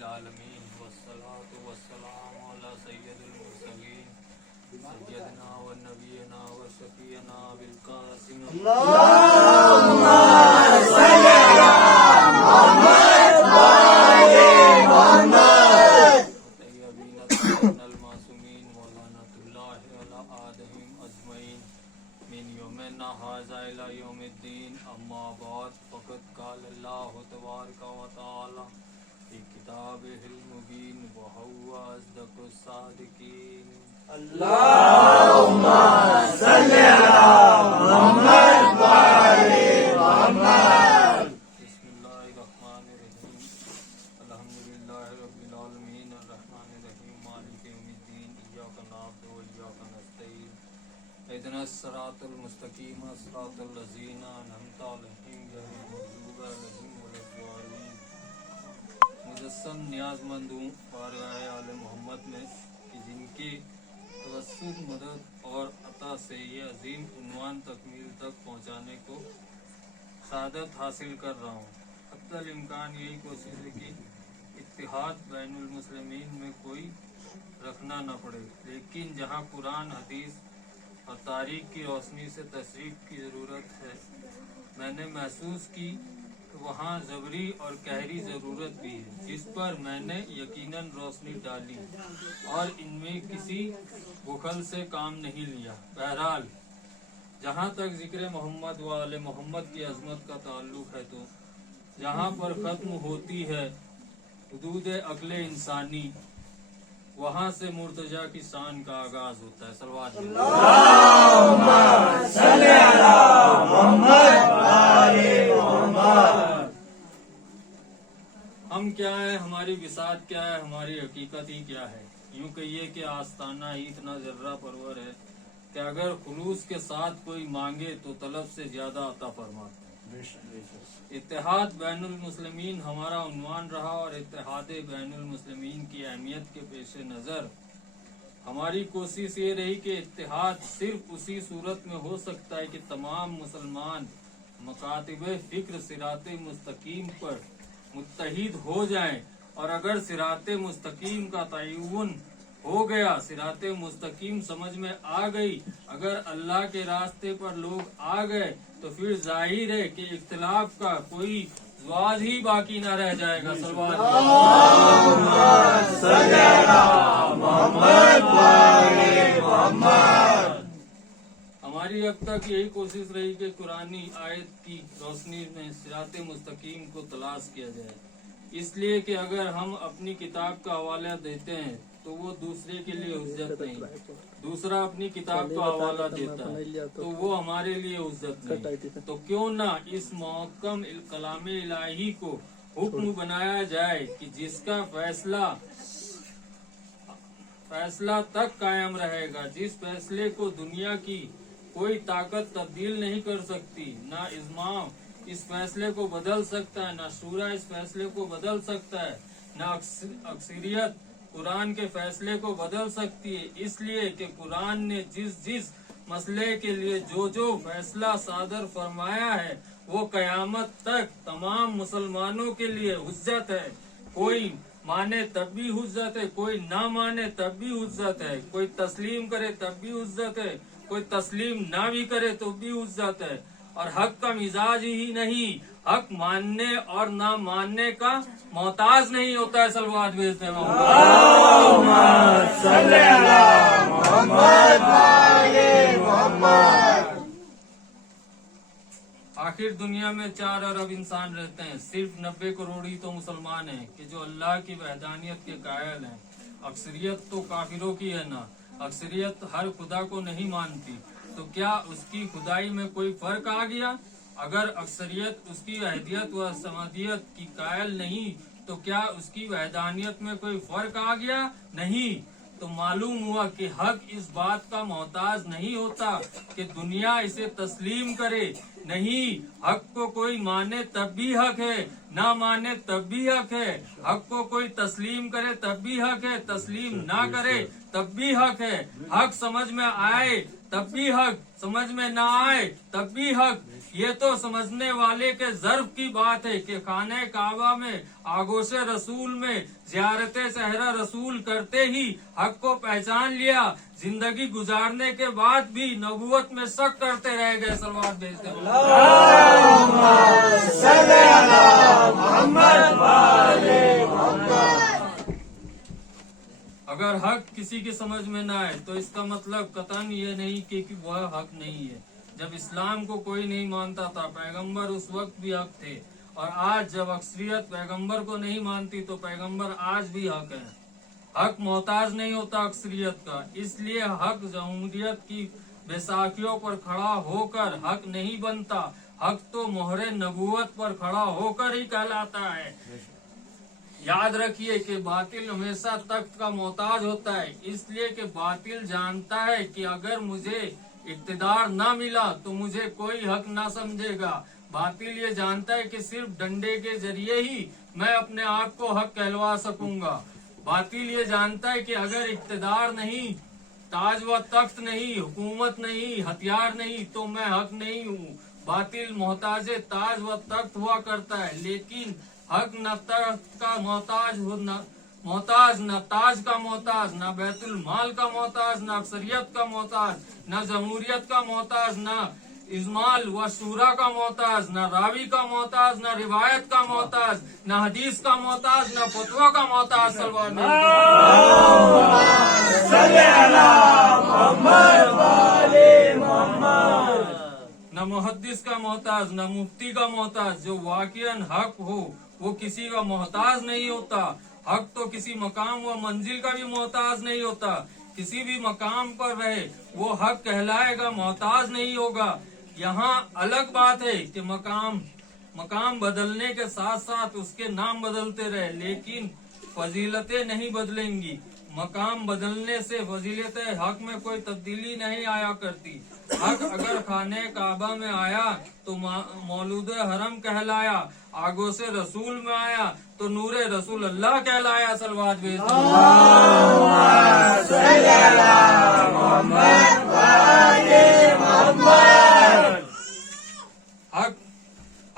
रब्बिल आलमीन वस्सलातु वस्सलामु अला सय्यदिल मुरसलीन सय्यदना व नबीना व शफीना बिल कासिम अल्लाहुम्मा सल्ली अला मुहम्मद व आले मुहम्मद तय्यबीन तहन्नल मासूमीन मौलानातुल्लाहि अला आदहिम अजमईन मिन यौमिना हाज़ा इला यौमिद्दीन अम्मा बाद फ़क़द क़ाल अल्लाहु तबारक व तआला फी किताबिहिल मुबीन व हुवा अस्दक़ुस सादिक़ीन अल्लाहुम्मा सल्ली अला मुहम्मद व आले मुहम्मद बिस्मिल्लाहिर्रहमानिर्रहीम अल्हम्दुलिल्लाहि रब्बिल आलमीन अर्रहमानिर रहीम मालिकि यौमिद्दीन इय्याका नअबुदु व इय्याका नस्तईन इहदिनस सिरातल मुस्तकीम सिरातल लज़ीना अनअमता अलैहिम गैरिल मग़ज़ूबि अलैहिम वलद्दालीन। मुजस्सम नियाज़मंद हूँ बारगाह आले मोहम्मद में कि जिनके तवस्सुत मदद और अता से ये अजीम उन्वान तकमील तक पहुँचाने को सादत हासिल कर रहा हूँ। हत्तल इम्कान यही कोशिश है कि इत्तिहाद बैनुल मुस्लिमीन में कोई रखना न पड़े, लेकिन जहाँ कुरान हदीस और तारीख की रोशनी से तशरीफ की ज़रूरत है मैंने महसूस की तो वहाँ ज़बरी और कहरी ज़रूरत भी है, जिस पर मैंने यकीनन रोशनी डाली और इनमें किसी बुखल से काम नहीं लिया। बहरहाल जहाँ तक ज़िक्र मोहम्मद व आले मोहम्मद की अज़मत का ताल्लुक़ है तो जहाँ पर ख़त्म होती है हुदूद अक़ल इंसानी वहाँ से मुर्तजा की शान का आगाज होता है। सलवात अल्लाहुम्मा सल्ली अला मुहम्मद व आले मुहम्मद। हम क्या है, हमारी विसात क्या है, हमारी हकीकत ही क्या है। यूं कहिए कि आस्ताना ही इतना जर्रा परवर है कि अगर खुलूस के साथ कोई मांगे तो तलब से ज्यादा अता फरमाता है। इत्तेहाद बैनुल मुस्लिमीन हमारा उन्वान रहा और इत्तेहाद बैनुल मुस्लिमीन की अहमियत के पेश नज़र हमारी कोशिश ये रही कि इत्तेहाद सिर्फ उसी सूरत में हो सकता है कि तमाम मुसलमान मकातिब फिक्र सिराते मुस्तकीम पर मुत्तहिद हो जाएं, और अगर सिराते मुस्तकीम का तय्युन हो गया, सिराते मुस्तकीम समझ में आ गई, अगर अल्लाह के रास्ते पर लोग आ गए तो फिर जाहिर है कि इख्तिलाफ का कोई ज़्वाज ही बाकी ना रह जाएगा। सलवात अल्लाहुम्मा सल्ली अला मुहम्मद व आले मुहम्मद। हमारी अब तक यही कोशिश रही कि कुरानी आयत की रोशनी में सिराते मुस्तकीम को तलाश किया जाए, इसलिए कि अगर हम अपनी किताब का हवाला देते हैं तो वो दूसरे के लिए हुज्जत नहीं, दूसरा अपनी किताब का हवाला देता है तो वो हमारे लिए हुज्जत नहीं। तो क्यों ना इस मुहक्कम कलाम इलाही को हुक्म बनाया जाए कि जिसका फैसला तक कायम रहेगा, जिस फैसले को दुनिया की कोई ताकत तब्दील नहीं कर सकती, ना इज्मा इस फैसले को बदल सकता है, ना शूरा इस फैसले को बदल सकता है, ना अक्सरियत कुरान के फैसले को बदल सकती है। इसलिए कि कुरान ने जिस मसले के लिए जो फैसला सादर फरमाया है वो कयामत तक तमाम मुसलमानों के लिए हुज्जत है। कोई माने तब भी हुज्जत है, कोई ना माने तब भी हुज्जत है, कोई तस्लीम करे तब भी हुज्जत है, कोई तस्लीम ना भी करे तो भी हुज्जत है। और हक का मिजाज ही नहीं, हक मानने और ना मानने का मोहताज नहीं होता है। सलवात भेजते हैं। अल्लाहुम्मा सल्ली अला मुहम्मद व आले मुहम्मद। आखिर दुनिया में 4 अरब इंसान रहते हैं, सिर्फ 90 करोड़ ही तो मुसलमान हैं कि जो अल्लाह की वहदानियत के कायल हैं। अक्सरियत तो काफिरों की है ना, अक्सरियत हर खुदा को नहीं मानती, तो क्या उसकी खुदाई में कोई फर्क आ गया? अगर अक्सरियत उसकी वहदियत व समदियत की कायल नहीं तो क्या उसकी वहदानियत में कोई फर्क आ गया? नहीं। तो मालूम हुआ कि हक इस बात का मोहताज नहीं होता कि दुनिया इसे तस्लीम करे। नहीं, हक को कोई माने तब भी हक है, ना माने तब भी हक है। हक को कोई तस्लीम करे तब भी हक है, तस्लीम ना करे तब भी हक है। हक समझ में आए तब भी हक, समझ में ना आए तब भी हक। یہ تو سمجھنے والے کے ظرف کی بات ہے کہ خانہ کعبہ میں آغوش رسول میں زیارت صحرا رسول کرتے ہی حق کو پہچان لیا، زندگی گزارنے کے بعد بھی نبوت میں شک کرتے رہ گئے۔ صلوات بھیجتے ہیں۔ صلی اللہ محمد والے محمد۔ اگر حق کسی کی سمجھ میں نہ آئے تو اس کا مطلب قطعاً یہ نہیں کہ وہ حق نہیں ہے۔ جب اسلام کو کوئی نہیں مانتا تھا، پیغمبر اس وقت بھی حق تھے، اور آج جب اکثریت پیغمبر کو نہیں مانتی تو پیغمبر آج بھی حق ہے۔ حق محتاج نہیں ہوتا اکثریت کا، اس لیے حق جمہوریت کی بیساکھیوں پر کھڑا ہو کر حق نہیں بنتا، حق تو مہر نبوت پر کھڑا ہو کر ہی کہلاتا ہے۔ یاد رکھیے کہ باطل ہمیشہ تخت کا محتاج ہوتا ہے، اس لیے کہ باطل جانتا ہے کہ اگر مجھے اقتدار نہ ملا تو مجھے کوئی حق نہ سمجھے گا۔ باطل یہ جانتا ہے کہ صرف ڈنڈے کے ذریعے ہی میں اپنے آپ کو حق کہلوا سکوں گا۔ باطل یہ جانتا ہے کہ اگر اقتدار نہیں، تاج و تخت نہیں، حکومت نہیں، ہتھیار نہیں تو میں حق نہیں ہوں۔ باطل محتاج تاج و تخت ہوا کرتا ہے، لیکن حق نہ تخت کا محتاج، نہ تاج کا محتاج، نہ بیت المال کا محتاج، نہ اکثریت کا محتاج، نہ جمہوریت کا محتاج، نہ اجمال و شورا کا محتاج، نہ راوی کا محتاج، نہ روایت کا محتاج، نہ حدیث کا محتاج، نہ فتویٰ کا محتاج۔ صلی اللہ محمد والے محمد۔ نہ محدث کا محتاج، نہ مفتی کا محتاج۔ جو واقعاً حق ہو وہ کسی کا محتاج نہیں ہوتا۔ حق تو کسی مقام و منزل کا بھی محتاج نہیں ہوتا۔ کسی بھی مقام پر رہے وہ حق کہلائے گا، محتاج نہیں ہوگا۔ یہاں الگ بات ہے کہ مقام بدلنے کے ساتھ ساتھ اس کے نام بدلتے رہے، لیکن فضیلتیں نہیں بدلیں گی۔ مقام بدلنے سے فضیلت حق میں کوئی تبدیلی نہیں آیا کرتی۔ حق اگر خانہ کعبہ میں آیا تو مولود حرم کہلایا، آغوش رسول میں آیا تو نور رسول اللہ کہلایا۔ صلوات بھیجتے ہیں۔ صلی اللہ محمد والے محمد۔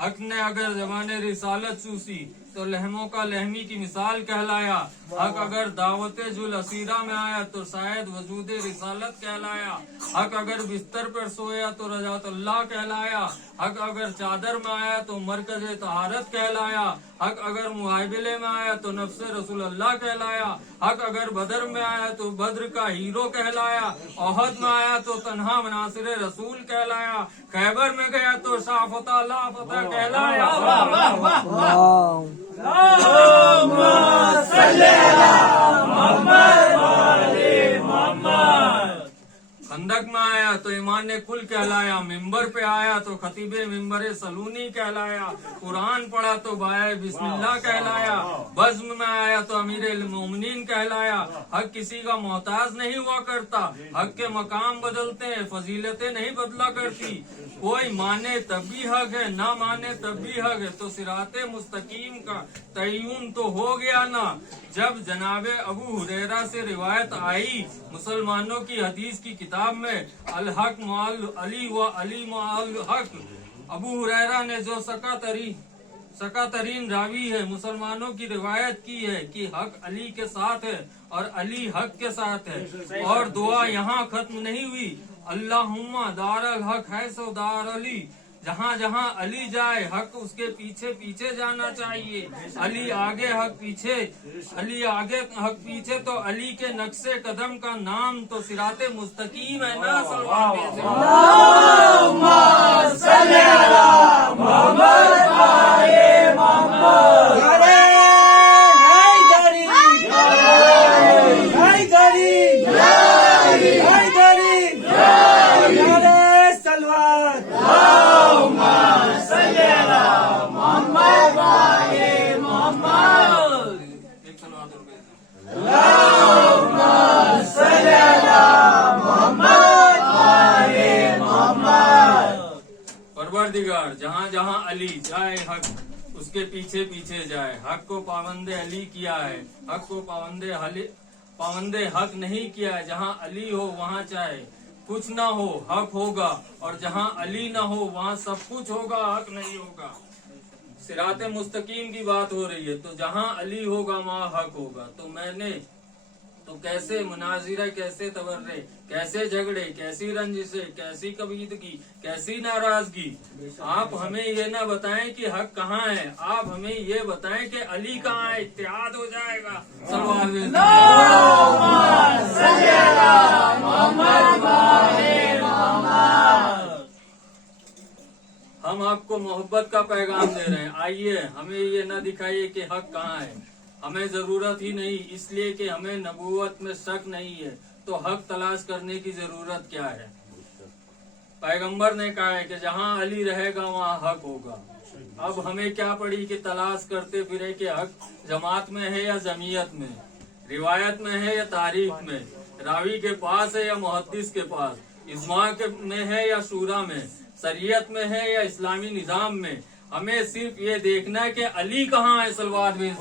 حق نے اگر زبان رسالت چوسی تو لہموں کا لہمی کی مثال کہلایا۔ حق اگر دعوت ذوال اسیرہ میں آیا تو شاید وجود رسالت کہلایا۔ حق اگر بستر پر سویا تو رضات اللہ کہلایا۔ حق اگر چادر میں آیا تو مرکز طہارت کہلایا۔ حق اگر محابلے میں آیا تو نفس رسول اللہ کہلایا۔ حق اگر بدر میں آیا تو بدر کا ہیرو کہلایا۔ احد میں آیا تو تنہا مناصر رسول کہلایا۔ خیبر میں گیا تو شاہ فتح لا فتح کہلایا۔ صلی اللہ محمد والے محمد۔ خندق میں آیا تو ایمان کل کہلایا۔ ممبر پہ آیا تو خطیب ممبر سلونی کہلایا۔ قرآن پڑھا تو بائے بسم اللہ کہلایا۔ بزم میں آیا تو امیر المومنین کہلایا۔ حق کسی کا محتاج نہیں ہوا کرتا، حق کے مقام بدلتے ہیں، فضیلتیں نہیں بدلا کرتی۔ کوئی مانے تب بھی حق ہے، نہ مانے تب بھی حق ہے، تو صراط مستقیم کا تعین تو ہو گیا نا۔ جب جناب ابو ہریرہ سے روایت آئی مسلمانوں کی حدیث کی کتاب میں، الحق مع علی و علی مع الحق، ابو ہریرہ نے جو سکا ترین راوی ہے مسلمانوں کی روایت کی ہے کہ حق علی کے ساتھ ہے اور علی حق کے ساتھ ہے۔ اور دعا یہاں ختم نہیں ہوئی، اللہم دار الحق ہے سو دار علی، جہاں جہاں علی جائے حق اس کے پیچھے پیچھے جانا چاہیے۔ علی آگے حق پیچھے، علی آگے حق پیچھے، تو علی کے نقش قدم کا نام تو صراط مستقیم ہے نا۔ صلوات بھیجتے ہیں۔ اللہم صلی اللہ محمد والے محمد۔ حیدری حیدری حیدری سلوات۔ اللہم صلی اللہ محمد والے محمد۔ ایک صلوات اور بھیجتے ہیں۔ اللہم صلی اللہ محمد والے محمد۔ پروردگار جہاں جہاں علی جائے حق اس کے پیچھے پیچھے جائے۔ حق کو پابند علی کیا ہے، حق کو پابند حق نہیں کیا ہے۔ جہاں علی ہو وہاں چاہے कुछ ना हो हक होगा, और जहाँ अली ना हो वहाँ सब कुछ होगा, हक नहीं होगा। सिराते मुस्तकीम की बात हो रही है, तो जहाँ अली होगा वहाँ हक होगा। तो मैंने तो कैसे मुनाजिरा, कैसे तवर्रे, कैसे झगड़े, कैसी रंजिशे, कैसी कबीदगी, कैसी नाराजगी। आप हमें ये ना बताएं कि हक कहाँ है, आप हमें ये बताएं कि अली कहाँ है, इत्तेहाद हो जाएगा। हम आपको मोहब्बत का पैगाम दे रहे हैं। आइए, हमें ये ना दिखाइए कि हक कहाँ है, हमें जरूरत ही नहीं, इसलिए कि हमें नबूवत में शक नहीं है, तो हक तलाश करने की जरूरत क्या है। पैगंबर ने कहा है कि जहाँ अली रहेगा वहाँ हक होगा। अब हमें क्या पड़ी कि तलाश करते फिरे कि हक जमात में है या जमीयत में, रिवायत में है या तारीख में, रावी के पास है या मुहद्दिस के पास, इजमा में है या शूरा में, शरीयत में है या इस्लामी निजाम में। हमें सिर्फ ये देखना है कि अली कहाँ है। सलवात भेज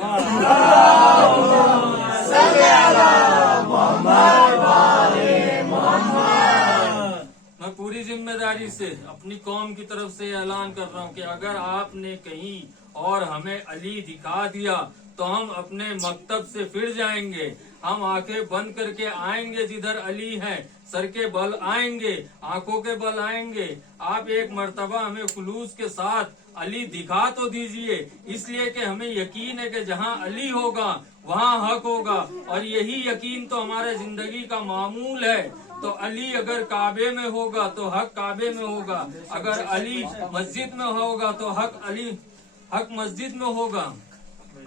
मैं पूरी जिम्मेदारी से अपनी कौम की तरफ से ऐलान कर रहा हूँ कि अगर आपने कहीं और हमें अली दिखा दिया तो हम अपने मकतब से फिर जाएंगे। हम आंखें बंद करके आएंगे जिधर अली है, सर के बल आएंगे, आंखों के बल आएंगे। आप एक मर्तबा हमें खुलूस के साथ अली दिखा तो दीजिए, इसलिए कि हमें यकीन है कि जहाँ अली होगा वहाँ हक होगा, और यही यकीन तो हमारे जिंदगी का मामूल है। तो अली अगर काबे में होगा तो हक काबे में होगा, अगर अली मस्जिद में होगा तो हक मस्जिद में होगा,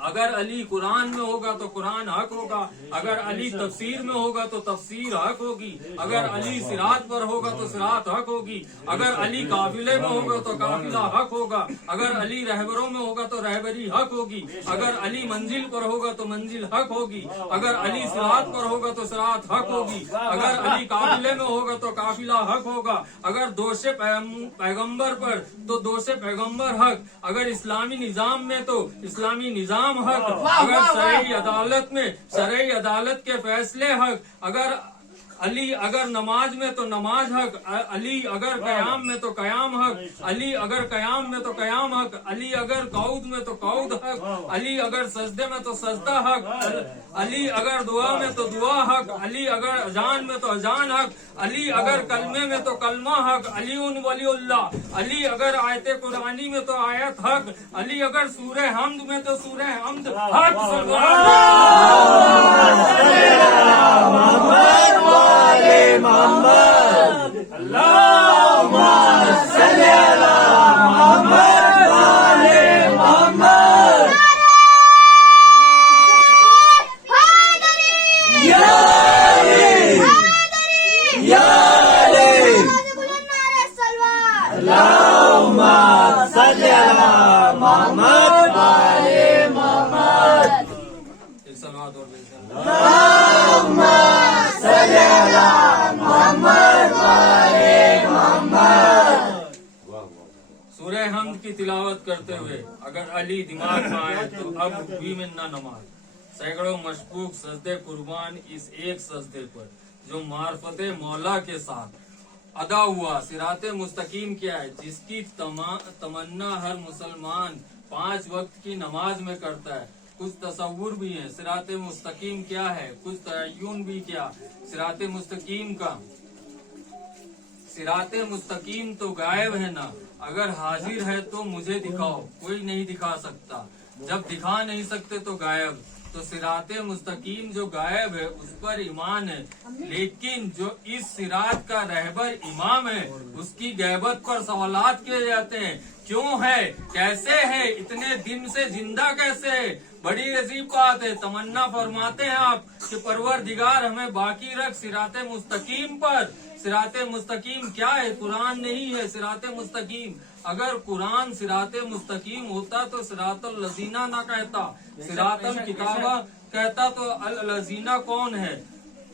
अगर अली कुरान में होगा तो कुरान हक होगा, अगर अली तफसीर में होगा तो तफसीर हक होगी, अगर अली सिरात पर होगा तो सिरात हक होगी, अगर अली काफिले में होगा तो काफिला हक होगा, अगर अली रहबरों में होगा तो रहबरी हक होगी, अगर अली मंजिल पर होगा तो मंजिल हक होगी, अगर अली सिरात पर होगा तो सिरात हक होगी, अगर अली काफिले में होगा तो काफिला हक होगा, अगर दोषे पैगंबर पर तो दोषे पैगंबर हक, अगर इस्लामी निजाम में तो इस्लामी निजाम हक, अगर शरई अदालत में शरई अदालत के फैसले हक, अगर अली अगर नमाज में तो नमाज हक, अली अगर कयाम में तो कयाम हक, अली अगर कयाम में तो कयाम हक, अली अगर कौद में तो कौद हक, अली अगर सजदे में तो सजदा हक, अली अगर दुआ में तो दुआ हक, अली अगर अजान में तो अजान हक, अली अगर कलमे में तो कलमा हक, अली उन वलीउल्लाह, अली अगर आयत कुरानी में तो आयत हक, अली अगर सूरह हमद में तो सूरह हमद हक। सूरह हमद की तिलावत करते हुए अगर अली दिमाग में आए तो अब भी मिन्ना नमाज, सैकड़ों मशकूक सजदे कुर्बान इस एक सजदे पर जो मार्फते मौला के साथ अदा हुआ। सिराते मुस्तकीम क्या है, जिसकी तमन्ना हर मुसलमान 5 वक्त की नमाज में करता है। कुछ तसव्वुर भी है। सिराते मुस्तकीम क्या है, कुछ तय्युन भी क्या। सिराते मुस्तकीम का सिराते मुस्तकीम तो गायब है ना, अगर हाजिर है तो मुझे दिखाओ, कोई नहीं दिखा सकता। जब दिखा नहीं सकते तो गायब। तो सिराते मुस्तकीम जो गायब है उस पर ईमान है, लेकिन जो इस सिरात का रहबर इमाम है उसकी गैबत पर सवालात किए जाते हैं। क्यों है, कैसे है, इतने दिन से जिंदा कैसे है। बड़ी अजीब बात है। तमन्ना फरमाते हैं आप कि परवरदिगार हमें बाकी रख सिराते मुस्तकीम पर। सिराते मुस्तकीम क्या है, कुरान नहीं है सिराते मुस्तकीम। अगर कुरान सिराते मुस्तकीम होता तो सिरातुल लजीना ना कहता, सिरातुल किताबा कहता। तो अल लजीना कौन है,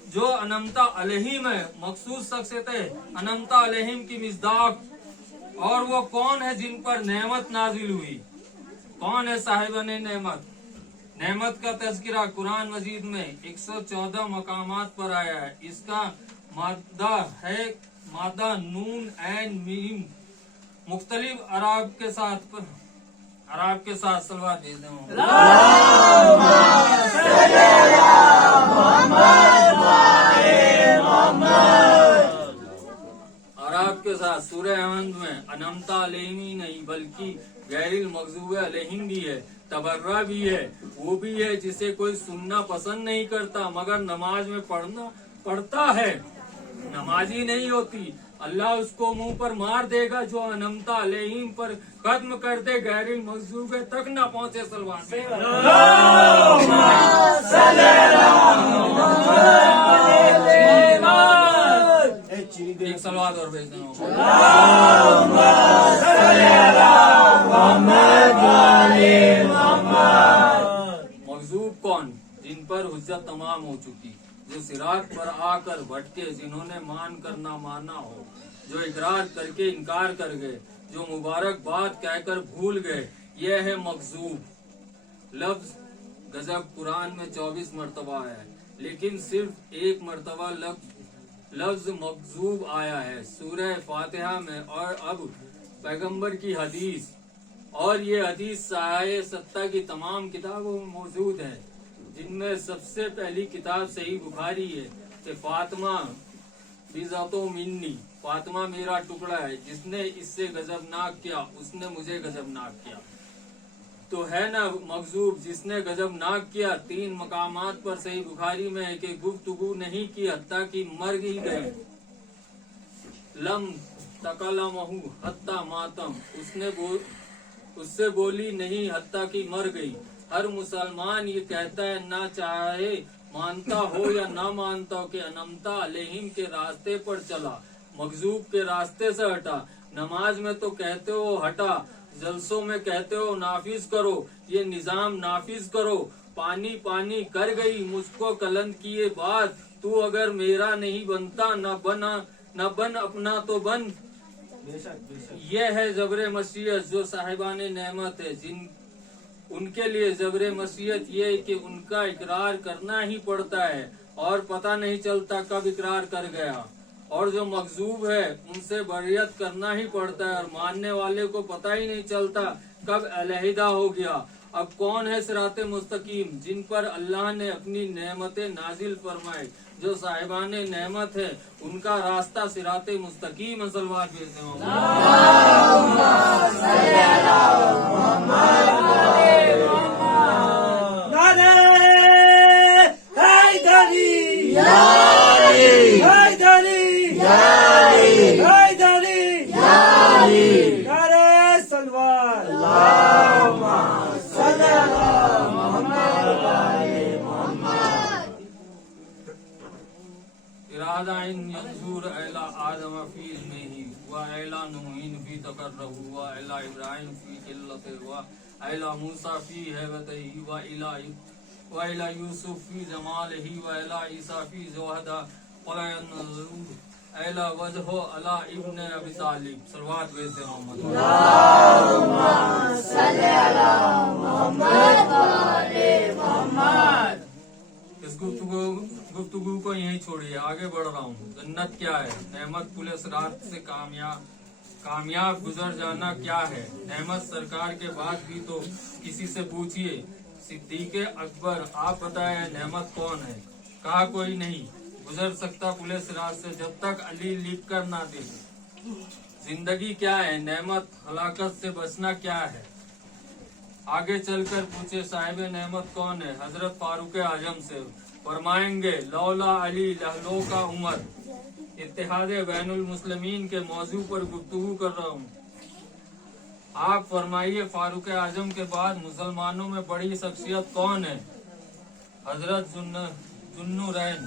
जो अनमता अलहिम है, मखसूस शख्सियत है अनमता अलहिम की मिज़दाक। और वो कौन है जिन पर नेमत नाजिल हुई, कौन है साहिबाने नेमत। नेमत का तज़किरा कुरान मजीद में 114 मकामात पर आया है। इसका मादा है मादा नून ऐन मीम मुख्तलिफ अराब के साथ सलवार भेजते हैं। अराब के साथ सूरह अहमद में अनमता अलैहिम नहीं बल्कि गैरिल मग़ज़ूब अलैहिम भी है, तबर्रा भी है, वो भी है जिसे कोई सुनना पसंद नहीं करता मगर नमाज में पढ़ता है, नमाजी नहीं होती। अल्लाह उसको मुंह पर मार देगा जो अनमता अलैहिम पर खत्म कर दे, गैरिल मग़ज़ूब तक न पहुंचे। सलवार से एक सलवात और भेजते हैं। मग़ज़ूब कौन? जिन पर हुज्जत तमाम हो चुकी, जो सिरात पर आकर भटके, जिन्होंने मान कर ना माना हो, जो इकरार करके इनकार कर गए, जो मुबारकबाद कहकर भूल गए, यह है मग़ज़ूब। लफ्ज गजब कुरान में 24 मरतबा है, लेकिन सिर्फ एक मरतबा लफ्ज मग़ज़ूब आया है सूरह फातिहा में। और अब पैगंबर की हदीस, और ये हदीस साए सत्ता की तमाम किताबों में मौजूद है, जिनमें सबसे पहली किताब सही बुखारी है कि फातिमा बिज़ातो मिन्नी, फातिमा मेरा टुकड़ा है, जिसने इससे गजबनाक किया उसने मुझे गजबनाक किया। तो है ना मग़ज़ूब जिसने गजबनाक किया। 3 मकामात पर सही बुखारी में है कि गुफ्तगू नहीं की हत्ता कि मर ही गई। लम तकलमहु हत्ता मातम, उससे बोली नहीं हत्ता कि मर गई। हर मुसलमान ये कहता है, ना चाहे मानता हो या ना मानता हो, कि अनमता अलैहिम के रास्ते पर चला, मग़ज़ूब के रास्ते से हटा। नमाज में तो कहते हो हटा, जलसों में कहते हो नाफिज करो, ये निजाम नाफिज करो। पानी पानी कर गई मुझको कलंद किए बात, तू अगर मेरा नहीं बनता न बन अपना तो बन। यह है जबरे मसीहत जो साहिबाने नेमत है, उनके लिए जबरे मसीहत ये है कि उनका इकरार करना ही पड़ता है और पता नहीं चलता कब इकरार कर गया। और जो मग़ज़ूब है उनसे बरियत करना ही पड़ता है और मानने वाले को पता ही नहीं चलता कब अलहदा हो गया। अब कौन है सिराते मुस्तकीम? जिन पर अल्लाह ने अपनी नेमतें नाजिल फरमाई, जो साहिबाने नेमत है उनका रास्ता सिराते मुस्तकीम। सलवात भेजते हो। यंजुर अला आदम फी इल्मिही व अला नूहीन फी तकर्रहु व अला इब्राहीम फी किल्लति व अला मूसा फी हैबतिही व अला यूसुफ फी जमालिही व अला ईसा फी ज़ुहदा व अला वजह अला इब्न अबी तालिब। सलवात भेजते मोहम्मद। अल्लाहुम्मा सल्ली अला मुहम्मद व आले मुहम्मद। इस गुफ्तगू को यहीं छोड़िए, आगे बढ़ रहा हूँ। जन्नत क्या है? नेमत पुलिस रात से कामयाब गुजर जाना क्या है? नेमत सरकार के बाद भी तो किसी से पूछिए। सिद्दीक़े अकबर, आप बताएं नेमत कौन है? कहा कोई नहीं गुजर सकता पुलिस रात से जब तक अली लिख कर ना दे। जिंदगी क्या है? नेमत हलाकत से बचना क्या है? आगे चलकर पूछे साहिब नेमत कौन है? हजरत फारूक आजम से। फरमाएंगे लौला अली लहलो का उमर। इत्तेहाद बैनुल मुस्लिमीन के मौजू पर गुफ्तगू कर रहा हूँ। आप फरमाइए फारूक आजम के बाद मुसलमानों में बड़ी शख्सियत कौन है? हजरत जुन्नुरैन।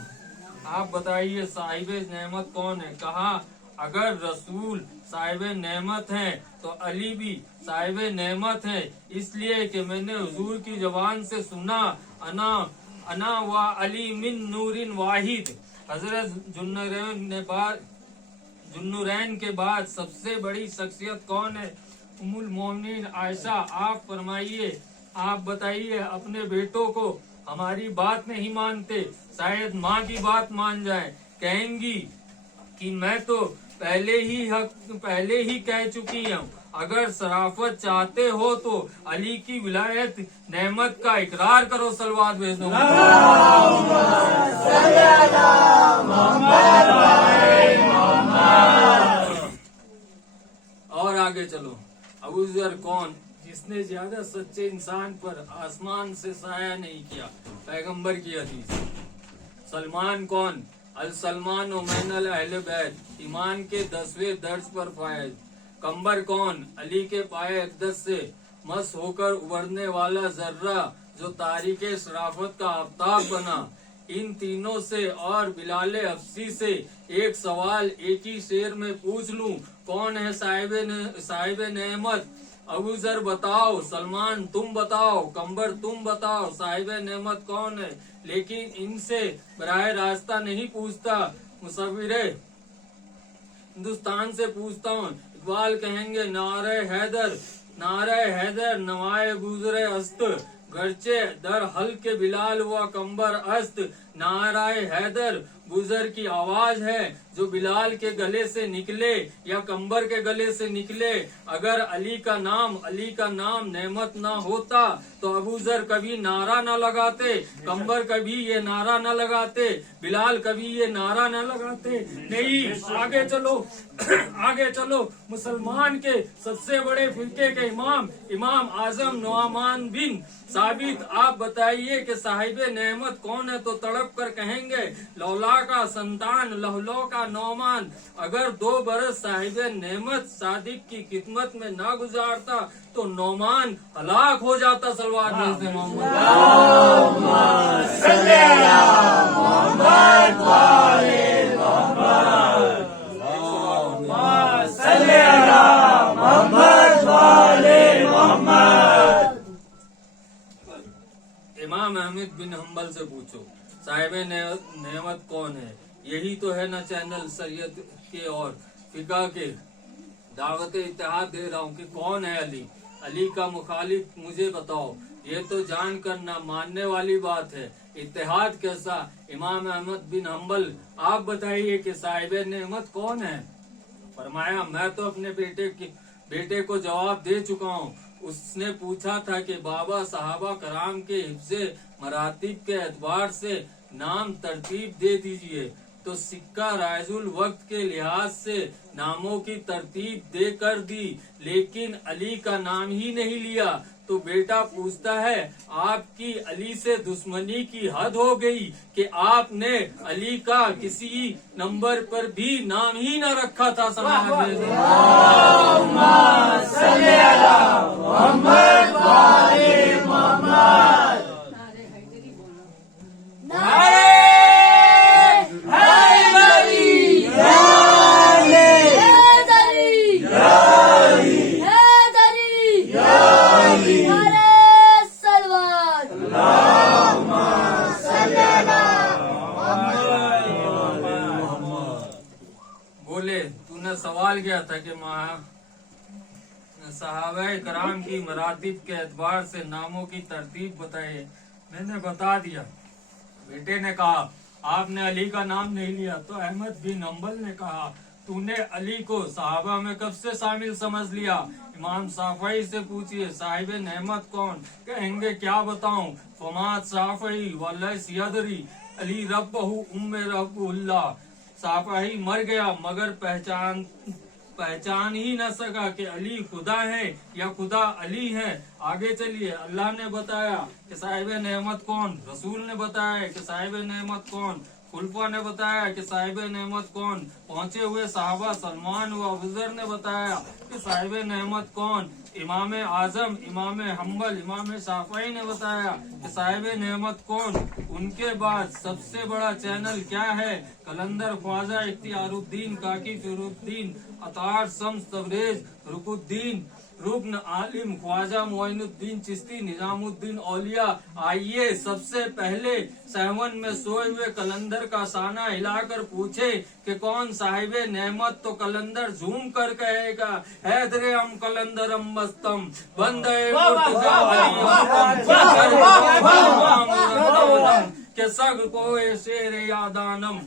आप बताइए साहिब नेमत कौन है? कहा अगर रसूल साहिब नेमत हैं तो अली भी साहिब नेमत है, इसलिए कि मैंने हुजूर की जबान से सुना अना व अली मिन नूरिन वाहिद। हजरत जुन्नुरैन के बाद सबसे बड़ी शख्सियत कौन है? उम्मुल मोमिनीन आयशा। आप फरमाइए, आप बताइए अपने बेटों को हमारी बात नहीं मानते, शायद माँ की बात मान जाए। कहेंगी कि मैं तो पहले ही कह चुकी हूँ। अगर शराफत चाहते हो तो अली की विलायत नेमत का इकरार करो। सलवात भेज दो। और आगे चलो। अबू जर कौन जिसने ज्यादा सच्चे इंसान पर आसमान से साया नहीं किया? पैगंबर की हदीस। सलमान कौन? अल सलमान ओमैन अल अहले बैत, ईमान के 10वें दर्ज पर फायज। कंबर कौन? अली के पाए अक़दस से मस होकर उभरने वाला जर्रा जो तारीके शराफत का आफ्ताब बना। इन तीनों से और बिलाल हफ्सी से एक सवाल एक ही शेर में पूछ लूं, कौन है साहिब नेमत? अबू जर बताओ, सलमान तुम बताओ, कंबर तुम बताओ, साहिब नेमत कौन है? लेकिन इनसे बराह रास्ता नहीं पूछता, मुसव्विरे हिंदुस्तान से पूछता हूँ। इकबाल कहेंगे नारे हैदर नवाए गुजरे अस्त, गर्चे दर हल के बिलाल व कंबर अस्त। नाराए हैदर गुजर की आवाज है जो बिलाल के गले से निकले या कंबर के गले से निकले। अगर अली का नाम नेमत ना होता तो अबू जर कभी नारा न लगाते, कंबर कभी ये नारा न लगाते, बिलाल कभी ये नारा न लगाते। नहीं, आगे चलो। मुसलमान के सबसे बड़े फिरके के इमाम आजम नुआमान बिन साबित, आप बताइए कि साहिब नेमत कौन है? तो तड़प कर कहेंगे लौला का संतान लहलो का नौमान। अगर 2 बरस साहिब नेमत सादिक की खिदमत में ना गुजारता तो नौमान हलाक हो जाता। सलवार भेज दे इमाम अहमद बिन हम्बल से पूछो साहिब नेमत कौन है? यही तो है ना चैनल शरीयत के और फिका के। दावत इत्तेहाद दे रहा हूँ कि कौन है अली का मुखालिफ मुझे बताओ। ये तो जानकर न मानने वाली बात है। इत्तेहाद कैसा? इमाम अहमद बिन हम्बल, आप बताइए कि साहिब नेमत कौन है? फरमाया मैं तो अपने बेटे को जवाब दे चुका हूँ। उसने पूछा था कि बाबा साहबा कराम के हिफ्ज़े मरातिब के एतबार से नाम तरतीब दे दीजिए। तो सिक्का राइजुल वक्त के लिहाज से नामों की तरतीब दे कर दी, लेकिन अली का नाम ही नहीं लिया। तो बेटा पूछता है आपकी अली से दुश्मनी की हद हो गई कि आपने अली का किसी नंबर पर भी नाम ही न रखा था। बोले तूने सवाल किया था कि सहाबाए कराम की मरातिब के एतबार से नामों की तरतीब बताए। मैंने बता दिया। बेटे ने कहा आपने अली का नाम नहीं लिया। तो अहमद बिन हम्बल ने कहा तूने अली को सहाबा में कब से शामिल समझ लिया? इमाम शाफई से पूछिए साहिब नेमत कौन? कहेंगे क्या बताऊं? फमात शाफई वलैस यदरी अली रब्बहु उम्मे रब्बुल्लाह। शाफई मर गया मगर पहचान ही न सका कि अली खुदा है या खुदा अली है। आगे चलिए। अल्लाह ने बताया कि साहिब नेमत कौन? रसूल ने बताया कि साहिब नेमत कौन? खुलफा ने बताया कि साहिब नेमत कौन? पहुंचे हुए साहबा सलमान व अबूजर ने बताया कि साहिब नेमत कौन? इमाम आजम, इमाम हम्बल, इमाम शाफई ने बताया कि साहिब नेमत कौन? उनके बाद सबसे बड़ा चैनल क्या है? कलंदर ख्वाजा इख्तियारुद्दीन काकी फिरुद्दीन अतार शम्स तबरेज रुकुद्दीन रुकन आलिम ख्वाजा मोइनुद्दीन चिश्ती निजामुद्दीन औलिया। आइए सबसे पहले सहवन में सोए हुए कलंदर का साना हिलाकर पूछे कि कौन साहिब नेमत? तो कलंदर झूम कर कहेगा हैदरे हम कलंदरम मस्तम बंदे के सग को शेर यादानम।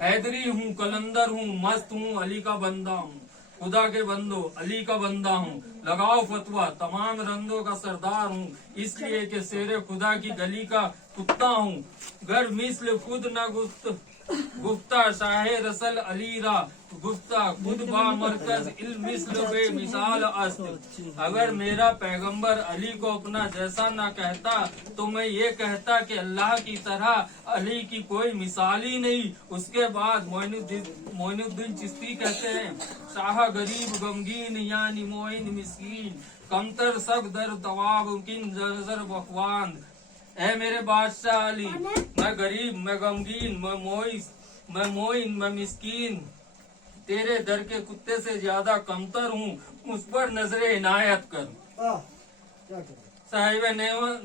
हैदरी हूँ, कलंदर हूँ, मस्त हूँ, अली का बंदा हूँ, खुदा के बंदो अली का बंदा हूँ, लगाओ फतवा तमाम रंदों का सरदार हूँ, इसलिए कि शेरे खुदा की गली का कुत्ता हूँ, गर मिस्ल खुद न गुफ्ता शाहे रसल अली रा गुफ्ता खुद बा मरकज इल्म मिस्ल बे मिसाल अस्त। अगर मेरा पैगंबर अली को अपना जैसा ना कहता तो मैं ये कहता कि अल्लाह की तरह अली की कोई मिसाल ही नहीं। उसके बाद मोइनुद्दीन चिश्ती कहते हैं, शाह गरीब गमगीन यानी मोइन मिस्कीन, कमतर सब दर तवाब किन जर बखवान। ऐ मेरे बादशाह अली, मैं गरीब, मैं गमगीन, मैं मोइन, मैं मिस्कीन, तेरे दर के कुत्ते से ज्यादा कमतर हूँ, मुझ पर नजरे इनायत कर। साहिब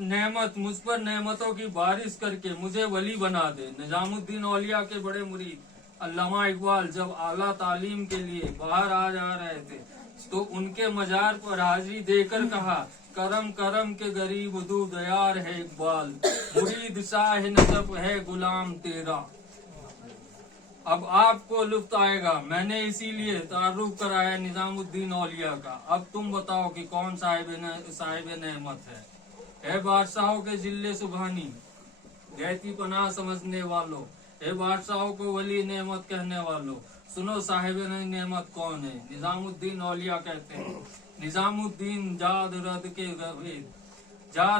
नेमत, मुझ पर नेमतों की बारिश करके मुझे वली बना दे। निजामुद्दीन औलिया के बड़े मुरीद अल्लामा इकबाल जब आला तालीम के लिए बाहर आ जा रहे थे तो उनके मजार पर हाजिरी देकर कहा, करम करम के गरीब दू दयार है इकबाल, मुरीद शाह नजफ है गुलाम तेरा। अब आपको लुत्फ आएगा, मैंने इसीलिए तारुफ कराया निजामुद्दीन औलिया का। अब तुम बताओ कि कौन साहिब नेमत है। ए बादशाहों के जिले सुबहानी, गैती पनाह समझने वालों, ए बादशाहों को वली नेमत कहने वालों, सुनो साहिब नेमत कौन है। निजामुद्दीन औलिया कहते हैं, निजामुद्दीन जाद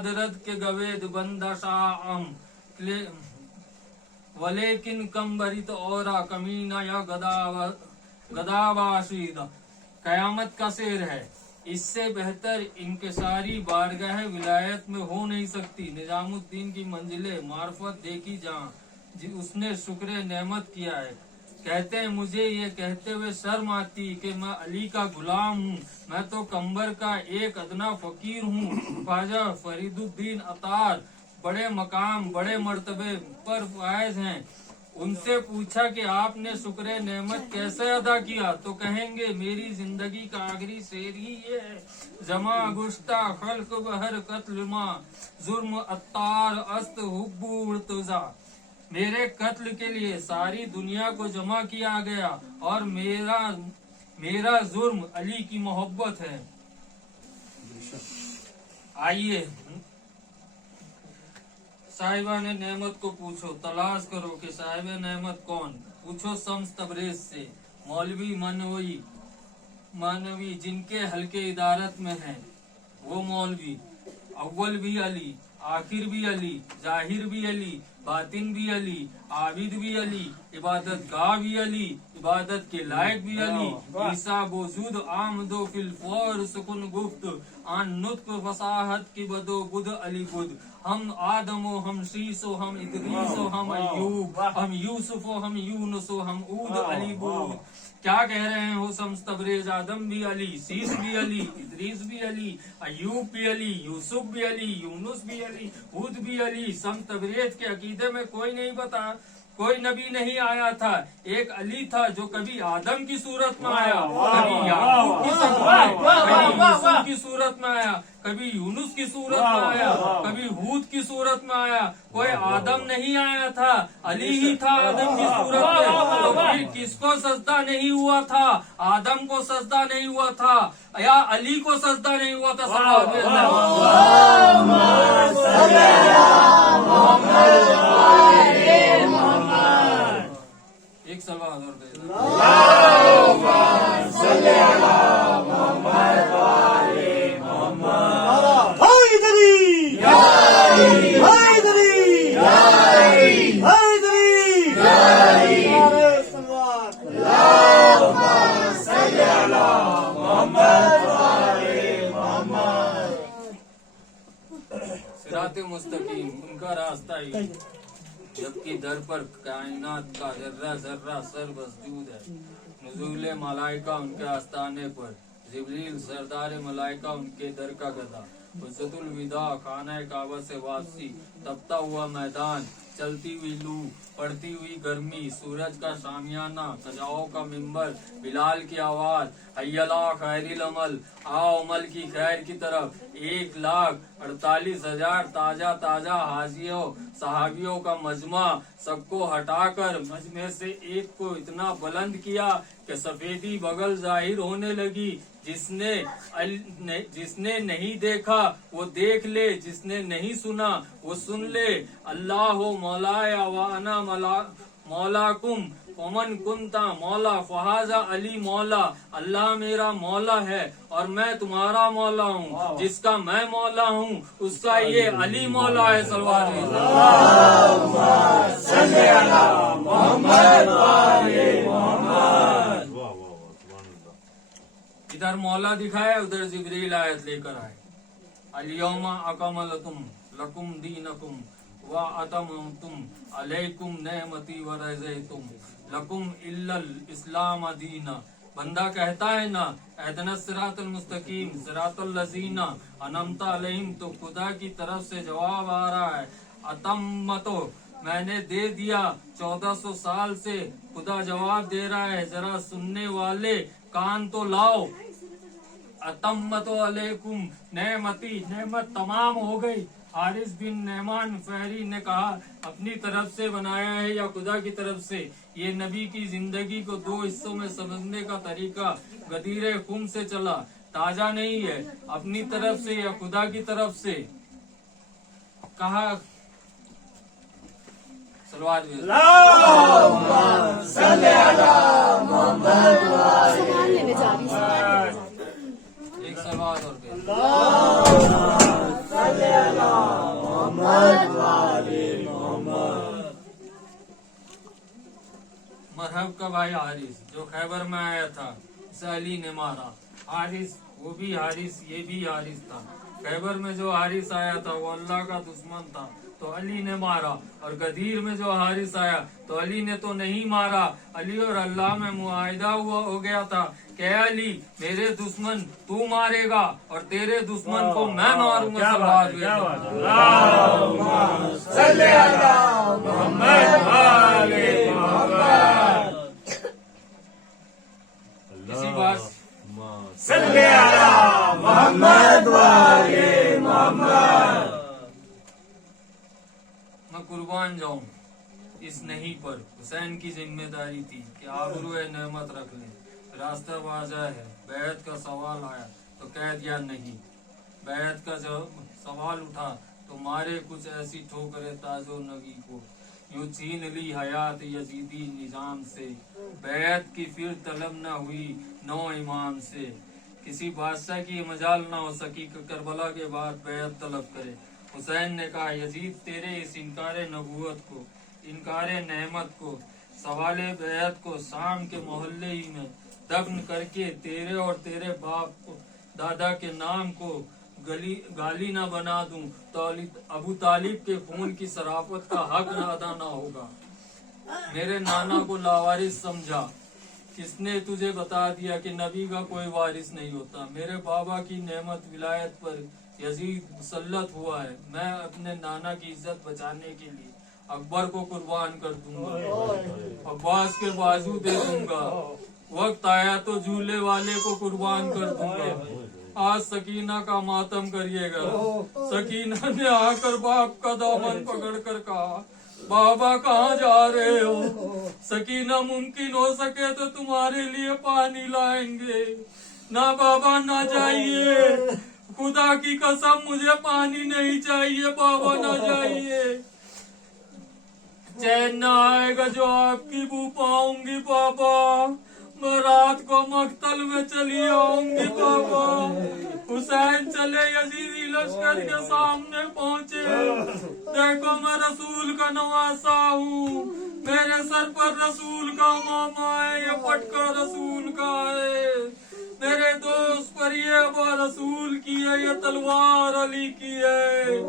रद के गवेद बंदा शाह वलेकिन कम बरित और कमीना या गदावाशीदा। कयामत का शेर है, इससे बेहतर इंकिसारी बारगाह विलायत में हो नहीं सकती। निजामुद्दीन की मंजिले मार्फत देखी जहाँ उसने शुक्र नेमत किया है। कहते हैं, मुझे ये कहते हुए शर्म आती कि मैं अली का गुलाम हूँ, मैं तो कंबर का एक अदना फकीर हूँ। ख्वाजा फरीदुद्दीन अतार बड़े मकाम बड़े मर्तबे पर फायज हैं। उनसे पूछा कि आपने शुक्र नेमत कैसे अदा किया, तो कहेंगे मेरी जिंदगी का आखिरी शेर ही ये है, जमा गुश्ता खल्क बहर कत्ल मा जुर्म अत्तार अस्त हुब्बु उर्तजा। मेरे कत्ल के लिए सारी दुनिया को जमा किया गया और मेरा जुर्म अली की मोहब्बत है। आइए साहिबा ने नेमत को पूछो, तलाश करो कि साहिब नेमत कौन। पूछो शम्स तबरेज से, मौलवी मानवी जिनके हल्के इदारत में हैं, वो मौलवी अव्वल भी अली, आखिर भी अली, जाहिर भी अली, बातिन भी अली, आबिद भी अली, इबादत गाह भी अली, इबादत के लायक भी अली, ईसा बोजुद आमदो फिल फौर सुकुन गुफ्त आन नुत्क फसाहत की बदो बुद अली बुद। हम आदमो, हम शीसो, हम इदरीसो, हम अय्यूब, हम यूसुफो, हम यूनुसो, हम ऊद अली बूद। क्या कह रहे हैं हो शम्स तबरेज, आदम भी अली, शीस भी अली, इदरीस भी अली, अय्यूब भी अली, यूसुफ भी अली, यूनुस भी अली, हूद भी अली। शम्स तबरेज के अकीदे में कोई नहीं बता, कोई नबी नहीं आया था, एक अली था जो कभी आदम की सूरत में आया, कभी याकूब की सूरत में, कभी यूसुफ की सूरत में आया, कभी यूनुस की सूरत में आया, कभी हूद की सूरत में आया। कोई आदम नहीं आया था, अली ही था आदम की सूरत में। तो फिर किसको सजदा नहीं हुआ था? आदम को सजदा नहीं हुआ था या अली को सजदा नहीं हुआ था? एक सवाल और दे सिराते मुस्तकीम उनका रास्ता ही, जबकि दर पर कायनात का जर्रा जर्रा सर मौजूद है। नुज़ूल मलाइका उनके आस्थाने पर, जिब्रील सरदार मलाइका उनके दर का गदा, हुज्जतुल विदा, खाना काबा से वापसी, तपता हुआ मैदान, चलती हुई लू, पड़ती हुई गर्मी, सूरज का शामियाना, कजाओं का मिंबर, बिलाल की आवाज, अय्यला खैरिल अमल, आओ अमल की खैर की तरफ, 1,48,000 ताजा ताजा हाजियों सहाबियों का मजमा, सबको हटाकर मजमे से एक को इतना बुलंद किया कि सफेदी बगल जाहिर होने लगी। जिसने नहीं देखा वो देख ले, जिसने नहीं सुना वो सुन ले। अल्लाह हो मौलाया व अना मौलाकुम वमन कुंता मौला फहाजा अली मौला, अल्लाह मेरा मौला है और मैं तुम्हारा मौला हूँ, जिसका मैं मौला हूँ उसका ये अली मौला है। सलवात इधर मौला दिखाए, उधर जिब्रील आयत लेकर आए। अल-यौमा अकमलतुम लकुम दीनकुम व अतममतुम अलैकुम नेमती व रज़ैतुम लकुम इल्लल इस्लाम दीना। बंदा कहता है ना एहदिना सिरातल मुस्तकीम सिरातल लज़ीना अनअमता अलैहिम, तो खुदा की तरफ से जवाब आ रहा है अतम्मतो, मैंने दे दिया 1400 साल से खुदा जवाब दे रहा है। जरा सुनने वाले कान तो लाओ। अतम्मतो अलैकुम नेमती, नेमत तमाम हो गई। हारिस बिन नेमान फहरी ने कहा अपनी तरफ से बनाया है या खुदा की तरफ से। ये नबी की जिंदगी को 2 हिस्सों में समझने का तरीका गदीरे खुम से चला, ताजा नहीं है, अपनी तरफ से या खुदा की तरफ से। कहा सलवात एक सलवात और मरहब का भाई हारिस जो खैबर में आया था, उसे अली ने मारा। हारिस वो भी हारिस, ये भी हारिस था। खैबर में जो हारिस आया था वो अल्लाह का दुश्मन था, तो अली ने मारा। और गदीर में जो हारिस आया तो अली ने तो नहीं मारा। अली और अल्लाह में मुआहिदा हुआ हो गया था कि अली मेरे दुश्मन तू मारेगा और तेरे दुश्मन को मैं मारूंगा। इसी बात मैं कुर्बान जाऊं इस नहीं पर। हुसैन की जिम्मेदारी थी कि आबरूए नेमत रख ले। रास्ता वाज़ा है, बैत का सवाल आया तो कह दिया नहीं। बैत का जब सवाल उठा तो मारे कुछ ऐसी ठोकरे ताजो नबी को, यूं छीन ली हयात यजीदी निजाम से। बैत की फिर तलब न हुई 9 इमाम से। किसी बादशाह की मजाल न हो सकी कि करबला के बाद बैत तलब करे। हुसैन ने कहा यजीद तेरे इस इनकारे नबूवत को, इनकारे नेमत को, सवाले बैत को शाम के मोहल्ले ही में दफन करके तेरे और तेरे बाप को दादा के नाम को गाली ना बना दूं तो अबू तालिब के खून की शराफत का हक न अदा ना होगा। मेरे नाना को लावारिस समझा, किसने तुझे बता दिया कि नबी का कोई वारिस नहीं होता। मेरे बाबा की नेमत विलायत पर यजीद मुसल्लत हुआ है। मैं अपने नाना की इज्जत बचाने के लिए अकबर को कुर्बान कर दूंगा, अब्बास के बाजू दे दूंगा। वक्त आया तो झूले वाले को कुर्बान कर दूंगा। आज सकीना का मातम करिएगा। सकीना ने आकर बाप का दामन पकड़कर कहा बाबा कहाँ जा रहे हो? सकीना मुमकिन हो सके तो तुम्हारे लिए पानी लाएंगे। ना बाबा ना जाइए, खुदा की कसम मुझे पानी नहीं चाहिए बाबा, ना जाइए। चैन न आएगा जो आपकी बू पाऊंगी बाबा। मैं रात को मक्तल में चली आऊंगी बाबा। हुसैन चले यजीदी लश्कर के सामने पहुँचे। देखो मैं रसूल का नवासा हूँ, मेरे सर पर रसूल का मामा है, ये पटका रसूल का है। मेरे दोस्त पर ये वो रसूल की है, ये तलवार अली की है।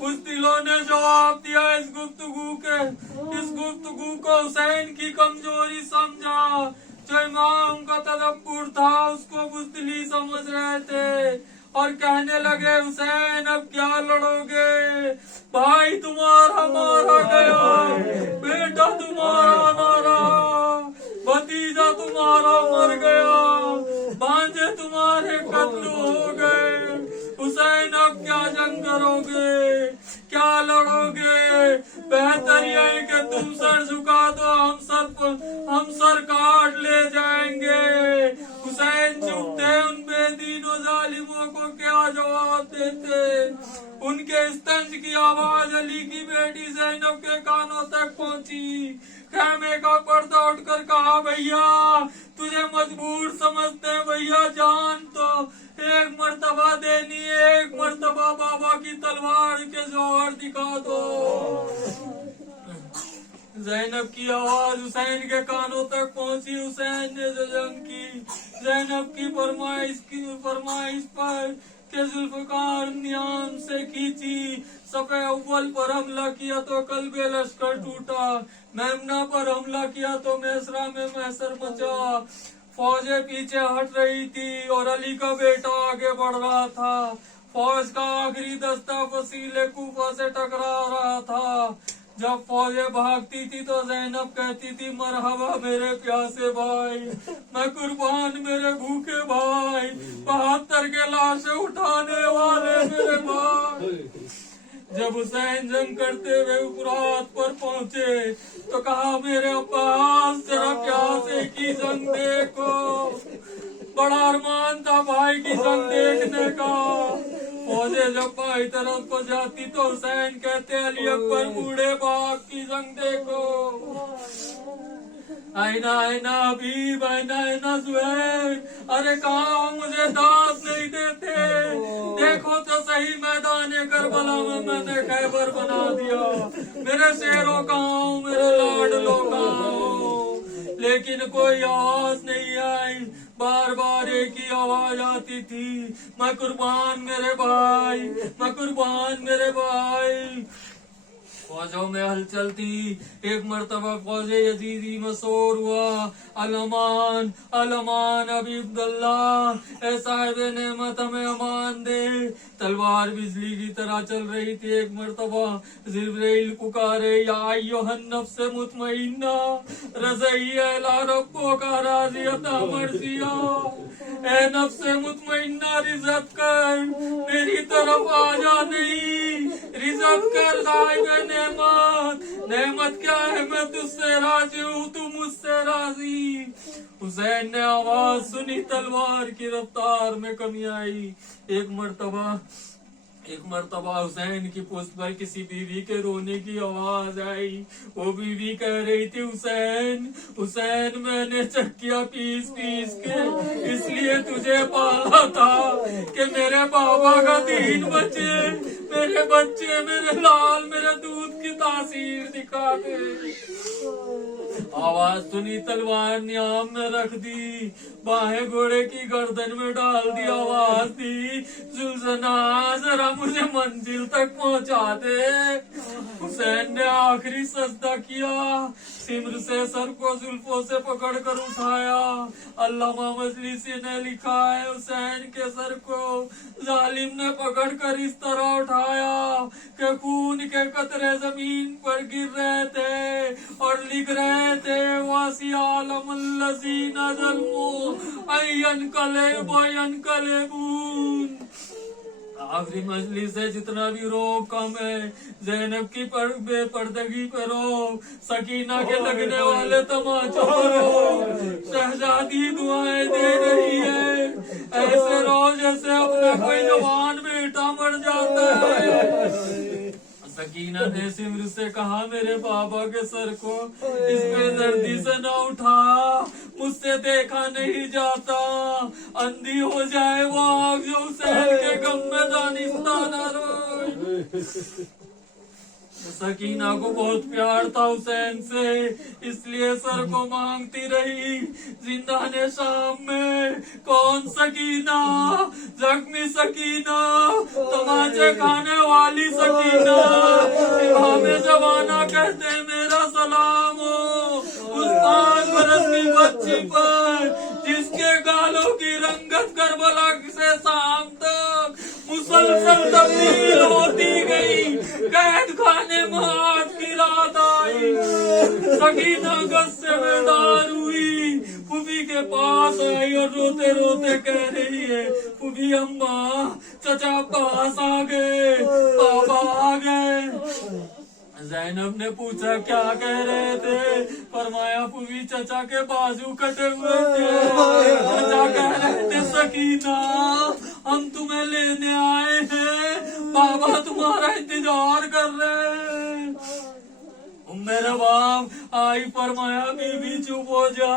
उस दिलों ने जवाब दिया इस गुफ्तगू को हुसैन की कमजोरी समझा। जो इमाम का तदब्बुर था उसको बुज़दिली समझ रहे थे। اور کہنے لگے حسین اب کیا لڑوگے؟ بھائی تمہارا مارا گیا، بیٹا تمہارا نہ رہا، بھتیجا تمہارا مر گیا، بھانجے تمہارے قتل ہو گئے، حسین اب کیا جنگ کرو گے؟ کیا لڑو گے؟ بہتر یہ ہے کہ تم سر جھکا دو، ہم سر کاٹ لے جائیں گے۔ حسین چپ تھے، ان بے دین و ظالموں کو کیا جواب دیتے؟ ان کے اس طنز کی آواز علی کی بیٹی زینب کے کانوں تک پہنچی۔ خیمے کا پردہ اٹھ کر کہا بھیا تجھے مجبور سمجھتے ہیں، بھیا جان تو ایک مرتبہ دینی ہے، ایک مرتبہ بابا کی تلوار کے جوہر دکھا دو۔ زینب کی آواز حسین کے کانوں تک پہنچی۔ حسین نے جو جنگ کی زینب کی فرمائش پر کہ ذوالفقار نیام سے کھینچی، صفِ اول پر حملہ کیا تو قلب لشکر ٹوٹا، میمنہ پر حملہ کیا تو میسرہ میں محشر مچا، فوجیں پیچھے ہٹ رہی تھی اور علی کا بیٹا آگے بڑھ رہا تھا، فوج کا آخری دستہ فصیل کوفہ سے ٹکرا رہا تھا۔ جب فوجیں بھاگتی تھی تو زینب کہتی تھی مرحبا میرے پیاسے بھائی، میں قربان میرے بھوکے بھائی، 72 کے لاشیں اٹھانے والے میرے بھائی۔ جب حسین جنگ کرتے ہوئے فرات پر پہنچے تو کہا میرے عباس ذرا پیاسے کی جنگ دیکھو، بڑا ارمان تھا بھائی کی جنگ دیکھنے کا۔ فوجیں جب بھائی طرف کو جاتی تو حسین کہتے علی اکبر بوڑھے باپ کی جنگ دیکھو۔ آئینہ آئینہ حبیب، آئینہ آئینہ زہیر، ارے کہاں مجھے داد نہیں دیتے؟ دیکھو تو صحیح میدان کربلا میں نے خیبر بنا دیا، میرے شیروں کہاں ہوں، میرے لاڈلوں کہاں ہوں؟ لیکن کوئی آواز نہیں آئی، بار بار ایک ہی آواز آتی تھی میں قربان میرے بھائی، میں قربان میرے بھائی۔ فوجوں میں ہلچل تھی۔ ایک مرتبہ فوج یزیدی میں شور ہوا الامان الامان ابی عبداللہ، اے صاحب نعمت ہمیں امان دے۔ تلوار بجلی کی طرح چل رہی تھی۔ ایک مرتبہ جبرائیل پکارے یا ایھا النفس مطمئنہ رضعی الی ربک راضیۃ مرضیہ، اے نفس مطمئنہ رضت کر، میری طرف آ جا، نہیں رضت کر صاحب نعمت کیا ہے، میں تجھ سے راضی ہوں، تو مجھ سے راضی۔ حسین نے آواز سنی، تلوار کی رفتار میں کمی آئی۔ ایک مرتبہ حسین کی پشت پر کسی بیوی کے رونے کی آواز آئی۔ وہ بیوی کہہ رہی تھی حسین حسین میں نے چکیا پیس پیس کے اس لیے تجھے پالا تھا کہ میرے بابا کا دین بچے، میرے بچے، میرے لال، میرے دودھ کی تاثیر دکھا دے۔ آواز سنی، تلوار نیام میں رکھ دی، باہیں گھوڑے کی گردن میں ڈال دی، آواز دی زلزنا ذرا مجھے منزل تک پہنچا دے۔ حسین نے آخری سجدہ کیا، سمر سے سر کو زلفوں سے پکڑ کر اٹھایا۔ علامہ مجلسی نے لکھا ہے حسین کے سر کو ظالم نے پکڑ کر اس طرح اٹھایا کہ خون کے قطرے زمین پر گر رہے تھے اور لکھ رہے تھے وَسِيَعْلَمَ الَّذِينَ ظَلَمُوا أَن يَنقَلِبُوا يَنقَلِبُونَ۔ آخری مجلس سے جتنا بھی روک کم ہے، زینب کی بے پردگی پہ روک، سکینہ کے لگنے والے تماچوں پر روک، شہزادی دعائیں دے رہی ہے، ایسے رو جیسے اپنے کوئی جوان بیٹا مر جاتا ہے۔ سکینہ نے سمر سے کہا میرے بابا کے سر کو اس بے دردی سے نہ اٹھا، مجھ سے دیکھا نہیں جاتا، اندھی ہو جائے وہ آنکھ جو حسین کے غم میں دانستہ نہ روئے۔ سکینہ کو بہت پیار تھا حسین سے، اس لیے سر کو مانگتی رہی۔ زندان شام میں کون سکینہ؟ زخمی سکینہ، تماچے کھانے والی سکینہ، امام زمانہ کہتے میرا سلام ہو اس 5 برس کی بچی پر جس کے گالوں کی رنگت کربلا سے شام تک मुसलसल तब्दील होती गई। कैद खाने में आज की रात आई। सकीना गस से बेदार हुई, फूफी के पास आई और रोते रोते कह रही है, फूफी अम्मा चचा पास आ गए, पापा आ गए। ज़ैनब ने पूछा क्या कह रहे थे? फरमाया फूफी चचा के बाजू कटे हुए थे। चचा कह रहे थे सकीना हम तुम्हें लेने आए हैं, बाबा तुम्हारा इंतजार कर रहे हैं। मेरे बाप आई फरमाया बीबी चुप हो जा,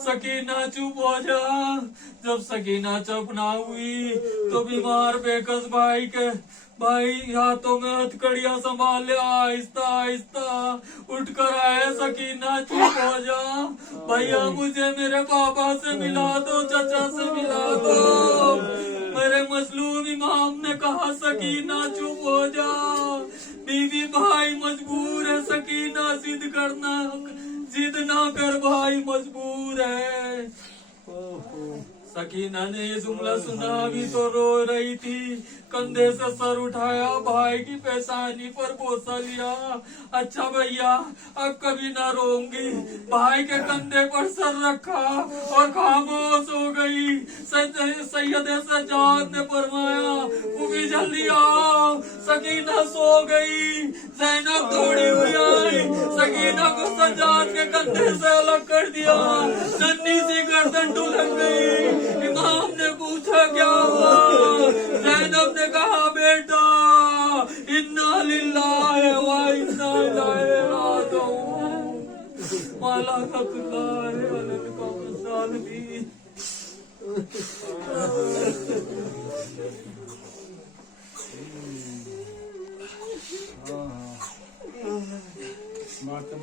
सकीना चुप हो जा। जब सकीना चुप ना हुई तो बीमार बेकस भाई हाथों में हथकड़ियां संभाल ले, आहिस्ता आहिस्ता उठ कर आए। सकीना चुप हो जा भैया, मुझे मेरे पापा से मिला दो, चचा से मिला दो। मेरे मजलूम इमाम ने कहा सकीना चुप हो जा, बीवी भाई मजबूर है। सकीना जिद ना कर भाई मजबूर है। सकीना ने ये जुमला सुना भी तो रो रही थी। कंधे से सर उठाया, भाई की पेशानी पर बोसा लिया। अच्छा भैया अब कभी ना रोऊंगी। भाई के कंधे पर सर रखा और खामोश हो गई। सैयद सज्जाद ने फरमाया फूफी जल्दी आओ, सकीना सो गई। ज़ैनब दौड़ी हुई आई, सकीना को सज्जाद के कंधे से अलग कर दिया। नन्ही सी गर्दन ढुलक गई। इमाम ने पूछा क्या हुआ? ज़ैनब ने कहा बेटा इन्ना लिल्लाहि व इन्ना इलैहि राजिऊन। मलाकतुल्लाहि अलल कौम सालिमीन। मातम